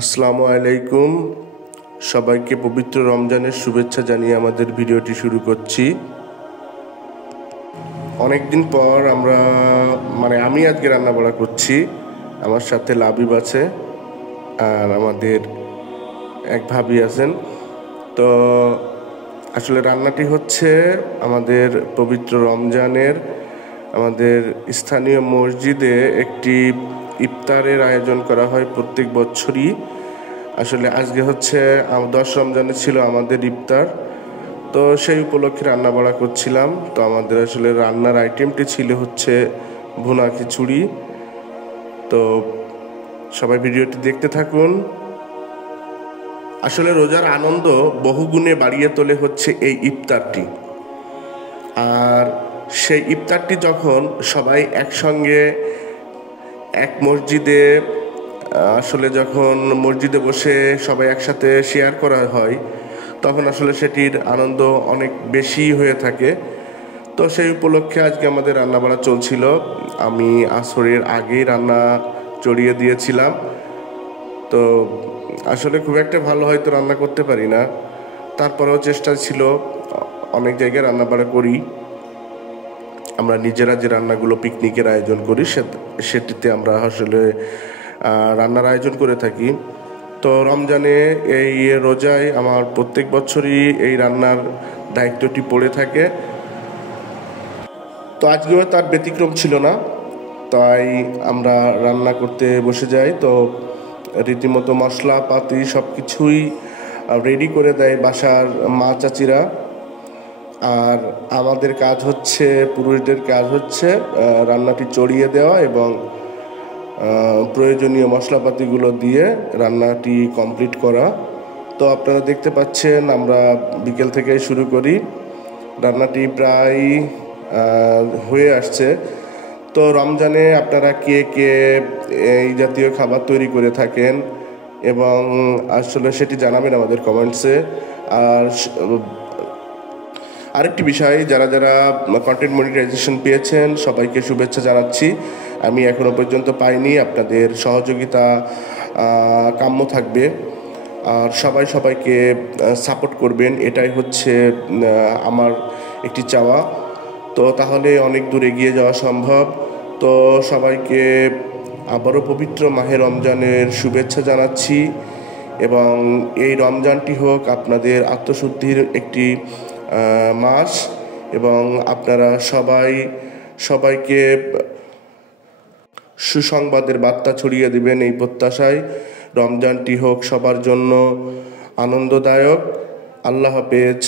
আসসালামু আলাইকুম। সবাইকে পবিত্র রমজানের শুভেচ্ছা জানিয়ে আমাদের ভিডিওটি শুরু করছি। অনেকদিন পর আমি আজকে রান্না বাড়া করছি। আমার সাথে লাবিব আছে আর আমাদের এক ভাবি আছেন। তো আসলে রান্নাটি হচ্ছে আমাদের পবিত্র রমজানের আমাদের স্থানীয় মসজিদে একটি ইফতারের আয়োজন করা হয় প্রত্যেক বছরই। আসলে আজকে হচ্ছে 10 রমজানে ছিল আমাদের ইফতার, তো সেই উপলক্ষে রান্না বাড়া করছিলাম। তো আমাদের আসলে রান্নার আইটেমটি ছিল হচ্ছে ভুনা খিচুড়ি। তো সবাই ভিডিওটি দেখতে থাকুন। আসলে রোজার আনন্দ বহুগুণে বাড়িয়ে তোলে হচ্ছে এই ইফতারটি। আর সেই ইফতারটি যখন সবাই একসঙ্গে এক মসজিদে যখন মসজিদে বসে সবাই একসাথে শেয়ার করা হয়, তখন আসলে সেটির আনন্দ অনেক বেশি হয়ে থাকে। তো সেই উপলক্ষে আজকে আমাদের রান্নাবাড়া চলছিল। আমি আসরের আগেই রান্না চড়িয়ে দিয়েছিলাম। তো আসলে খুব একটা ভালো হয়তো রান্না করতে পারি না, তারপরেও চেষ্টা ছিল। অনেক জায়গায় রান্নাবাড়া করি, আমরা নিজেরা যে রান্নাগুলো পিকনিকের আয়োজন করি সেটিতে আমরা আসলে রান্নার আয়োজন করে থাকি। তো রমজানে এই রোজায় আমার প্রত্যেক বছরই এই রান্নার দায়িত্বটি পড়ে থাকে। তো আজকেও তার ব্যতিক্রম ছিল না, তাই আমরা রান্না করতে বসে যাই। তো রীতিমতো মশলাপাতি সব কিছুই রেডি করে দেয় বাসার মা চাচিরা। আর আমাদের কাজ হচ্ছে, পুরুষদের কাজ হচ্ছে রান্নাটি চড়িয়ে দেওয়া এবং প্রয়োজনীয় মশলাপাতিগুলো দিয়ে রান্নাটি কমপ্লিট করা। তো আপনারা দেখতে পাচ্ছেন আমরা বিকেল থেকে শুরু করি, রান্নাটি প্রায় হয়ে আসছে। তো রমজানে আপনারা কে কে এই জাতীয় খাবার তৈরি করে থাকেন এবং আসলে সেটি জানাবেন আমাদের কমেন্টসে। আর আরেকটি বিষয়, যারা যারা কন্টেন্ট মনিটাইজেশন পেয়েছেন সবাইকে শুভেচ্ছা জানাচ্ছি। আমি এখনও পর্যন্ত পাইনি, আপনাদের সহযোগিতা কাম্য থাকবে। আর সবাই সবাইকে সাপোর্ট করবেন, এটাই হচ্ছে আমার একটি চাওয়া। তো তাহলে অনেক দূর এগিয়ে যাওয়া সম্ভব। তো সবাইকে আবারও পবিত্র মাহে রমজানের শুভেচ্ছা জানাচ্ছি এবং এই রমজানটি হোক আপনাদের আত্মশুদ্ধির একটি মাস এবং আপনারা সবাইকে সুসংবাদের বার্তা ছড়িয়ে দিবেন এই প্রত্যাশায়। রমজানটি হোক সবার জন্য আনন্দদায়ক। আল্লাহ হাফেজ।